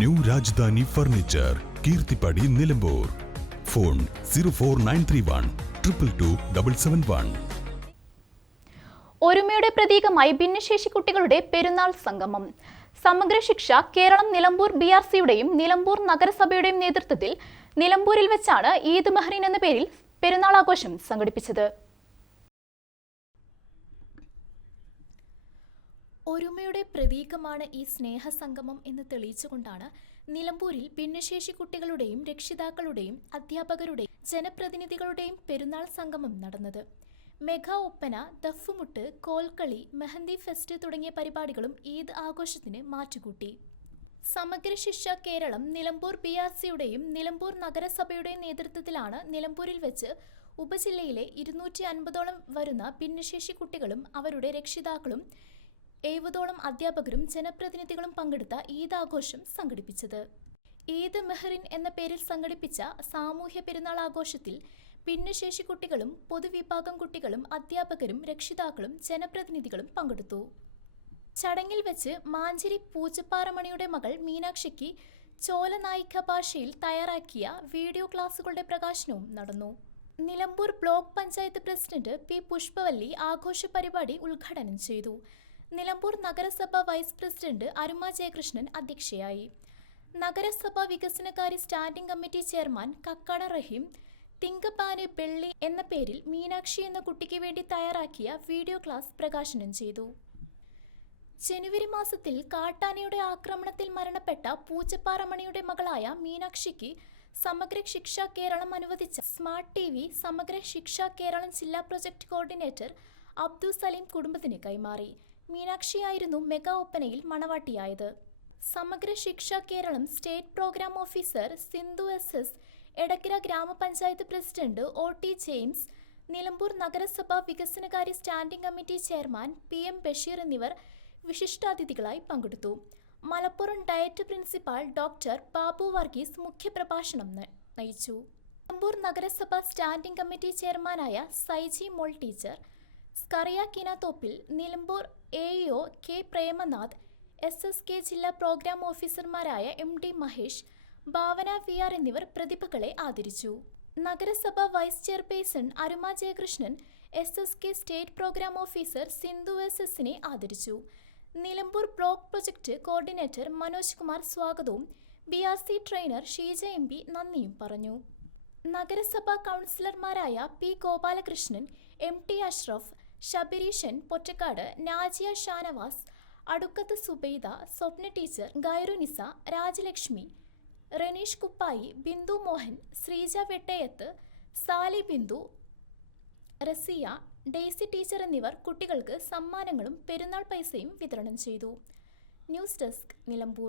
New Rajadhani furniture Keerthippadi Nilambur. Phone zero four nine three one triple two double seven one. ഒരുമയുടെ പ്രതീകമായി ഭിന്നശേഷി കുട്ടികളുടെ പെരുന്നാൾ സംഗമം. Samagra Shiksha Keralam Nilambur B R സിയുടെയും നിലമ്പൂർ നഗരസഭയുടെയും നേതൃത്വത്തിൽ നിലമ്പൂരിൽ വെച്ചാണ് ഈദ് മെഹ്റീൻ എന്ന പേരിൽ പെരുന്നാൾ ആഘോഷം സംഘടിപ്പിച്ചത്. ഒരുമയുടെ പ്രതീകമാണ് ഈ സ്നേഹസംഗമം എന്ന് തെളിയിച്ചുകൊണ്ടാണ് നിലമ്പൂരിൽ ഭിന്നശേഷി കുട്ടികളുടെയും രക്ഷിതാക്കളുടെയും അധ്യാപകരുടെയും ജനപ്രതിനിധികളുടെയും പെരുന്നാൾ സംഗമം നടന്നത്. മെഗാ ഒപ്പന ദഫുമുട്ട് കോൽക്കളി മെഹന്തി ഫെസ്റ്റ് തുടങ്ങിയ പരിപാടികളും ഈദ് ആഘോഷത്തിന് മാറ്റുകൂട്ടി. സമഗ്ര ശിക്ഷ കേരളം നിലമ്പൂർ ബി ആർ സിയുടെയും നിലമ്പൂർ നഗരസഭയുടെയും നേതൃത്വത്തിലാണ് നിലമ്പൂരിൽ വെച്ച് ഉപജില്ലയിലെ ഇരുന്നൂറ്റി അൻപതോളം വരുന്ന ഭിന്നശേഷി കുട്ടികളും അവരുടെ രക്ഷിതാക്കളും എഴുപതോളം അധ്യാപകരും ജനപ്രതിനിധികളും പങ്കെടുത്ത ഈദ് ആഘോഷം സംഘടിപ്പിച്ചത്. ഈദ് മെഹറിൻ എന്ന പേരിൽ സംഘടിപ്പിച്ച സാമൂഹ്യ പെരുന്നാൾ ആഘോഷത്തിൽ ഭിന്നശേഷി കുട്ടികളും പൊതുവിഭാഗം കുട്ടികളും അധ്യാപകരും രക്ഷിതാക്കളും ജനപ്രതിനിധികളും പങ്കെടുത്തു. ചടങ്ങിൽ വെച്ച് മാഞ്ചേരി പൂച്ചപ്പാറമണിയുടെ മകൾ മീനാക്ഷിക്ക് ചോലനായിക ഭാഷയിൽ തയ്യാറാക്കിയ വീഡിയോ ക്ലാസുകളുടെ പ്രകാശനവും നടന്നു. Nilambur block panchayat president P. Pushpavalli ആഘോഷ പരിപാടി ഉദ്ഘാടനം ചെയ്തു. നിലമ്പൂർ നഗരസഭ വൈസ് പ്രസിഡന്റ് അരുമ ജയകൃഷ്ണൻ അധ്യക്ഷയായി. നഗരസഭ വികസനകാര്യ standing committee chairman Kakkada Raheem തിങ്കപ്പാന് വെള്ളി എന്ന പേരിൽ മീനാക്ഷി എന്ന കുട്ടിക്ക് വേണ്ടി തയ്യാറാക്കിയ വീഡിയോ ക്ലാസ് പ്രകാശനം ചെയ്തു. ജനുവരി മാസത്തിൽ കാട്ടാനയുടെ ആക്രമണത്തിൽ മരണപ്പെട്ട പൂച്ചപ്പാറമണിയുടെ മകളായ മീനാക്ഷിക്ക് സമഗ്ര ശിക്ഷ കേരളം അനുവദിച്ച സ്മാർട്ട് ടി വി സമഗ്ര ശിക്ഷ കേരളം ജില്ലാ പ്രൊജക്ട് കോർഡിനേറ്റർ അബ്ദുൽ സലീം കുടുംബത്തിന് കൈമാറി. മീനാക്ഷിയായിരുന്നു മെഗാ ഒപ്പനയിൽ മണവാട്ടിയായത്. Samagra Shiksha Keralam state programme officer Sindhu S S Edakkara ഗ്രാമപഞ്ചായത്ത് president O T James Nilambur നഗരസഭ വികസനകാര്യ standing committee chairman P M Basheer എന്നിവർ വിശിഷ്ടാതിഥികളായി പങ്കെടുത്തു. Malappuram DIET principal doctor Babu Varghese മുഖ്യപ്രഭാഷണം നയിച്ചു. നിലമ്പൂർ നഗരസഭ സ്റ്റാൻഡിംഗ് കമ്മിറ്റി ചെയർമാനായ Saiji Mol teacher Skaria Kinathoppil Nilambur A EO K Premnath S S K ജില്ലാ പ്രോഗ്രാം ഓഫീസർമാരായ M D Mahesh Bhavana V R എന്നിവർ പ്രതിഭകളെ ആദരിച്ചു. നഗരസഭ vice chairperson Aruma Jayakrishnan S S K state programme officer Sindhu S എസിനെ ആദരിച്ചു. Nilambur block project coordinator Manoj Kumar സ്വാഗതവും B R C trainer Sheeja M P നന്ദിയും പറഞ്ഞു. നഗരസഭാ കൗൺസിലർമാരായ P Gopalakrishnan M T Ashraf Shabareeshan Pottakkad Najiya Shanavas Adukkath Subaida Swapna teacher Gairunisa Rajalakshmi Raneesh Kuppayi Bindu Mohan Sreeja Vettayath Sali Bindu Raziya Daisy teacher എന്നിവർ കുട്ടികൾക്ക് സമ്മാനങ്ങളും പെരുന്നാൾ പൈസയും വിതരണം ചെയ്തു. News desk Nilambur.